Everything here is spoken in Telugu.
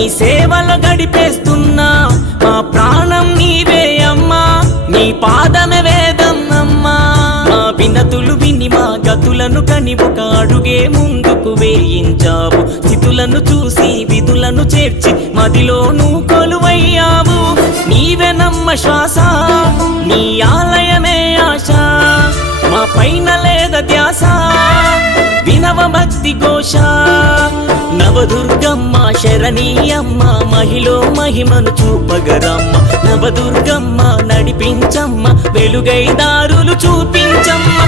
నీ సేవలో గడిపేస్తున్నా మా ప్రాణం నీవే అమ్మా నీ పాదమే వేదం అమ్మా మా వినతులు విని మా గతులను కని ఒక అడుగే ముందుకు వేయించావు స్థితులను చూసి విధులను చేర్చి మదిలో నువ్వు కొలువయ్యావు నీవే నమ్మ శ్వాస నీ ఆలయమే ఆశ మా పైన లేద ధ్యాస వినవ భక్తి ఘోష నవదుర్గమ్మ శరణీయమ్మ మహిలో మహిమను చూపగరమ్మ నవదుర్గమ్మ నడిపించమ్మ వెలుగై దారులు చూపించమ్మ